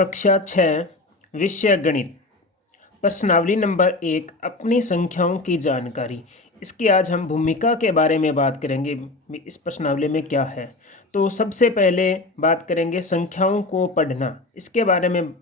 कक्षा 6 विषय गणित। प्रश्नावली नंबर 1 अपनी संख्याओं की जानकारी। इसकी आज हम भूमिका के बारे में बात करेंगे। इस प्रश्नावली में क्या है, तो सबसे पहले बात करेंगे संख्याओं को पढ़ना। इसके बारे में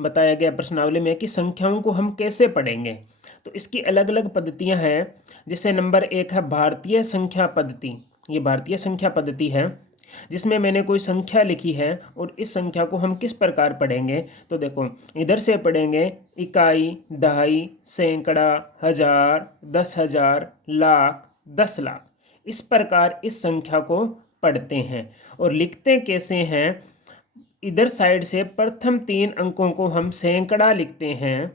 बताया गया प्रश्नावली में कि संख्याओं को हम कैसे पढ़ेंगे। तो इसकी अलग अलग पद्धतियां हैं। जैसे नंबर 1 है भारतीय संख्या पद्धति। ये भारतीय संख्या पद्धति है जिसमें मैंने कोई संख्या लिखी है और इस संख्या को हम किस प्रकार पढ़ेंगे। तो देखो, इधर से पढ़ेंगे इकाई, दहाई, सैकड़ा, हजार, 10,000, लाख, 10 लाख। इस प्रकार इस संख्या को पढ़ते हैं और लिखते कैसे हैं। इधर साइड से प्रथम 3 अंकों को हम सैकड़ा लिखते हैं,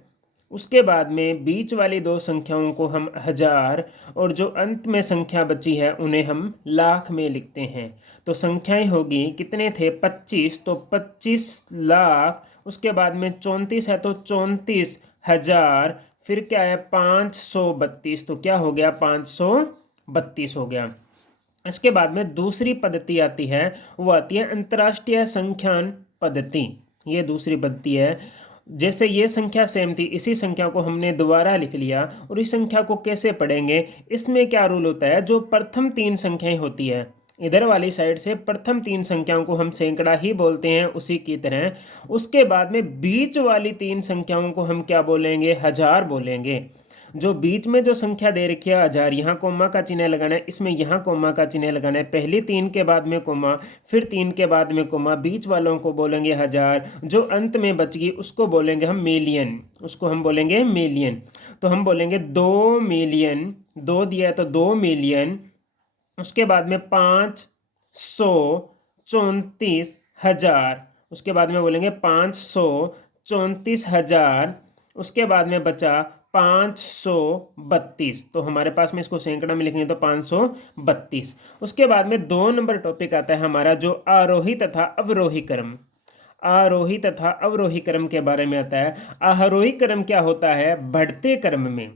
उसके बाद में बीच वाली 2 संख्याओं को हम हजार और जो अंत में संख्या बची है उन्हें हम लाख में लिखते हैं। तो संख्याएं होगी, कितने थे 25, तो 25 लाख। उसके बाद में 34 है तो 34,000। फिर क्या है 532, तो क्या हो गया 532 हो गया। इसके बाद में दूसरी पद्धति आती है, वो आती है अंतर्राष्ट्रीय संख्यान पद्धति। ये दूसरी पद्धति है। जैसे ये संख्या सेम थी, इसी संख्या को हमने दोबारा लिख लिया और इस संख्या को कैसे पढ़ेंगे। इसमें क्या रूल होता है, जो प्रथम 3 संख्याएं होती है इधर वाली साइड से प्रथम 3 संख्याओं को हम सैकड़ा ही बोलते हैं उसी की तरह। उसके बाद में बीच वाली 3 संख्याओं को हम क्या बोलेंगे, हजार बोलेंगे। जो बीच में जो संख्या दे रखी है हजार, यहाँ कोमा का चिन्ह लगाना है, इसमें यहाँ कोमा का चिन्ह लगाना है। पहली 3 के बाद में कोमा, फिर 3 के बाद में कोमा, बीच वालों को बोलेंगे हजार। जो अंत में बच गई उसको बोलेंगे हम मिलियन, उसको हम बोलेंगे मिलियन। तो हम बोलेंगे 2 मिलियन, 2 दिया है तो 2 मिलियन। उसके बाद में 534,000, उसके बाद में बोलेंगे 534,000। उसके बाद में बचा 532, तो हमारे पास में इसको सैकड़ा में लिखेंगे तो 532। उसके बाद में 2 नंबर टॉपिक आता है हमारा, जो आरोही तथा अवरोही क्रम। आरोही तथा अवरोही क्रम के बारे में आता है। आरोही क्रम क्या होता है, बढ़ते क्रम में,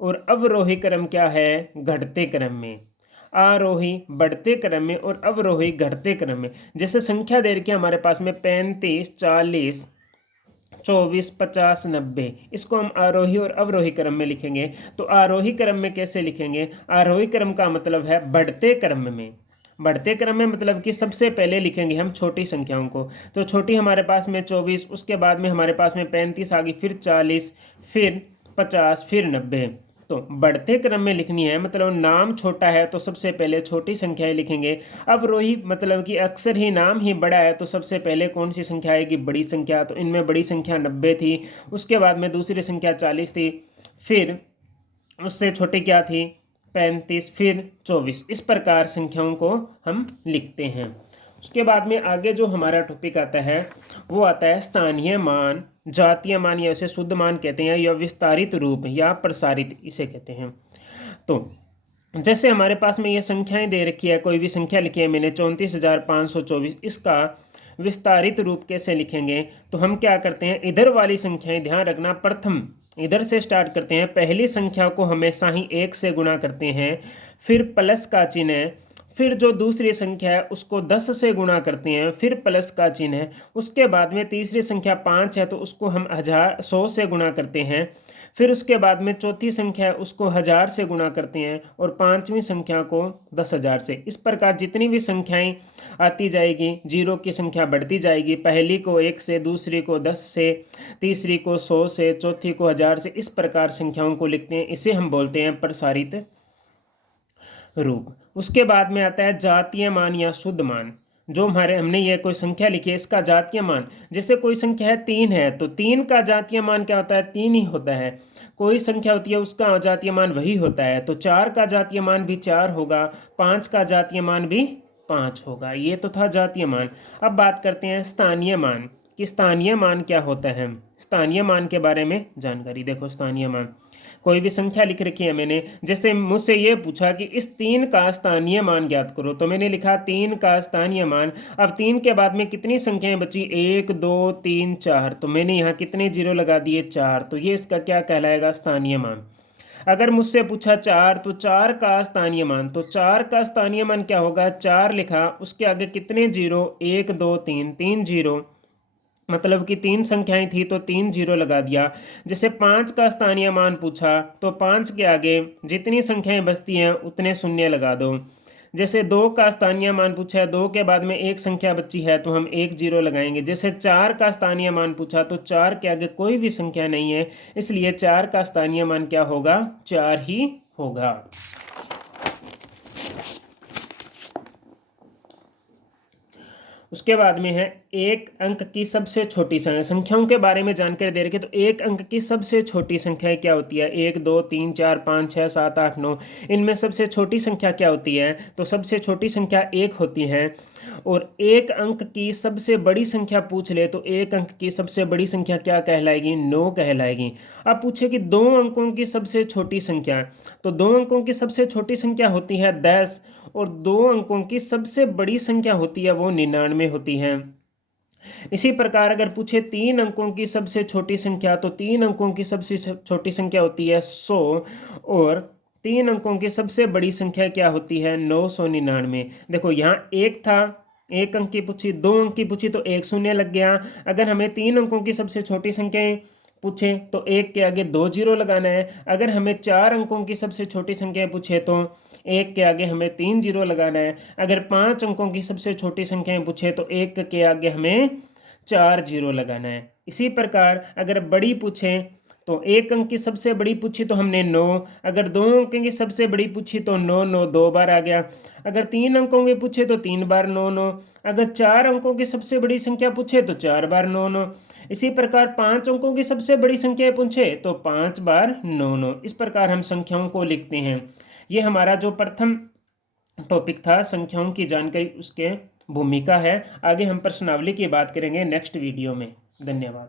और अवरोही क्रम क्या है, घटते क्रम में। आरोही बढ़ते क्रम में और अवरोही घटते क्रम में। जैसे संख्या दे रखी है हमारे पास में 35, 40, 24, 50, 90, इसको हम आरोही और अवरोही क्रम में लिखेंगे। तो आरोही क्रम में कैसे लिखेंगे, आरोही क्रम का मतलब है बढ़ते क्रम में। बढ़ते क्रम में मतलब कि सबसे पहले लिखेंगे हम छोटी संख्याओं को। तो छोटी हमारे पास में 24, उसके बाद में हमारे पास में 35 आ गई, फिर 40, फिर 50, फिर 90। तो बढ़ते क्रम में लिखनी है, मतलब नाम छोटा है तो सबसे पहले छोटी संख्याएं लिखेंगे। अवरोही मतलब कि अक्सर ही नाम ही बड़ा है तो सबसे पहले कौन सी संख्या आएगी, बड़ी संख्या। तो इनमें बड़ी संख्या 90 थी, उसके बाद में दूसरी संख्या 40 थी, फिर उससे छोटी क्या थी 35, फिर 24। इस प्रकार संख्याओं को हम लिखते हैं। उसके बाद में आगे जो हमारा टॉपिक आता है वो आता है स्थानीय मान, जातीय मान, या इसे शुद्ध मान कहते हैं, या विस्तारित रूप या प्रसारित इसे कहते हैं। तो जैसे हमारे पास में ये संख्याएं दे रखी है, कोई भी संख्या लिखी है मैंने 34,524, इसका विस्तारित रूप कैसे लिखेंगे। तो हम क्या करते हैं, इधर वाली संख्याएं ध्यान रखना, प्रथम इधर से स्टार्ट करते हैं। पहली संख्या को हमेशा ही 1 से गुणा करते हैं, फिर प्लस का चिन्ह, फिर जो दूसरी संख्या है उसको 10 से गुणा करते हैं, फिर प्लस का चिन्ह है। उसके बाद में तीसरी संख्या 5 है तो उसको हम 100 से गुणा करते हैं। फिर उसके बाद में चौथी संख्या है उसको 1000 से गुणा करते हैं, और पांचवी संख्या को 10,000 से। इस प्रकार जितनी भी संख्याएं आती जाएगी, जीरो की संख्या बढ़ती जाएगी। पहली को 1 से, दूसरी को 10 से, तीसरी को 100 से, चौथी को 1000 से। इस प्रकार संख्याओं को लिखते हैं, इसे हम बोलते हैं प्रसारित रूप। उसके बाद में आता है जातीय मान या शुद्ध मान। जो हमने ये कोई संख्या लिखी है इसका जातीय मान, जैसे कोई संख्या है 3 है तो 3 का जातीय मान क्या होता है, 3 ही होता है। कोई संख्या होती है उसका जातीय मान वही होता है, तो 4 का जातीय मान भी 4 होगा, 5 का जातीय मान भी 5 होगा। ये तो था जातीय मान। अब बात करते हैं स्थानीय मान कि स्थानीय मान क्या होता है। स्थानीय मान के बारे में जानकारी देखो। स्थानीय मान, कोई भी संख्या लिख रखी है मैंने, जैसे मुझसे ये पूछा कि इस 3 का स्थानीय मान ज्ञात करो, तो मैंने लिखा 3 का स्थानीय मान। अब 3 के बाद में कितनी संख्याएं बची, 1, 2, 3, 4, तो मैंने यहाँ कितने जीरो लगा दिए, 4। तो ये इसका क्या कहलाएगा, स्थानीय मान। अगर मुझसे पूछा 4, तो 4 का स्थानीय मान, तो 4 का स्थानीय मान क्या होगा, 4 लिखा, उसके आगे कितने जीरो, 1, 2, 3, 3 जीरो, मतलब कि 3 संख्याएं थी तो 3 जीरो लगा दिया। जैसे 5 का स्थानीय मान पूछा तो 5 के आगे जितनी संख्याएं बचती हैं उतने शून्य लगा दो। जैसे 2 का स्थानीय मान पूछा है, 2 के बाद में एक संख्या बची है तो हम 1 जीरो लगाएंगे। जैसे 4 का स्थानीय मान पूछा तो 4 के आगे कोई भी संख्या नहीं है, इसलिए 4 का स्थानीय मान क्या होगा, 4 ही होगा। उसके बाद में है एक अंक की सबसे छोटी संख्या। संख्याओं के बारे में जानकारी दे रखी है, तो एक अंक की सबसे छोटी संख्या क्या होती है, 1 2 3 4 5 6 7 8 9, इनमें सबसे छोटी संख्या क्या होती है, तो सबसे छोटी संख्या 1 होती है। और एक अंक की सबसे बड़ी संख्या पूछ ले तो एक अंक की सबसे बड़ी संख्या क्या कहलाएगी, 9 कहलाएगी। अब पूछे कि 2 अंकों की सबसे छोटी संख्या, तो 2 अंकों की सबसे छोटी संख्या होती है 10, और 2 अंकों की सबसे बड़ी संख्या होती है वो 99 होती है। इसी प्रकार अगर पूछे 3 अंकों की सबसे छोटी संख्या, तो 3 अंकों की सबसे छोटी संख्या होती है 100, और 3 अंकों की सबसे बड़ी संख्या क्या होती है, 999। देखो यहाँ एक था, एक अंक की पूछी, 2 अंक की पूछी तो एक शून्य लग गया। अगर हमें 3 अंकों की सबसे छोटी संख्याएं पूछे तो एक के आगे 2 जीरो लगाना है। अगर हमें 4 अंकों की सबसे छोटी संख्या पूछे तो एक के आगे हमें 3 जीरो लगाना है। अगर 5 अंकों की सबसे छोटी संख्याएं पूछे तो एक के आगे हमें 4 जीरो लगाना है। इसी प्रकार अगर बड़ी पूछे तो एक अंक की सबसे बड़ी पूछी तो हमने 9, अगर 2 अंकों की सबसे बड़ी पूछी तो 9 9 2 बार आ गया। अगर 3 अंकों की पूछे तो 3 बार 9 9, अगर 4 अंकों की सबसे बड़ी संख्या पूछे तो 4 बार 9 9। इसी प्रकार 5 अंकों की सबसे बड़ी संख्या पूछे तो 5 बार 9 9। इस प्रकार हम संख्याओं को लिखते हैं। ये हमारा जो प्रथम टॉपिक था संख्याओं की जानकारी, उसके भूमिका है। आगे हम प्रश्नावली की बात करेंगे नेक्स्ट वीडियो में। धन्यवाद।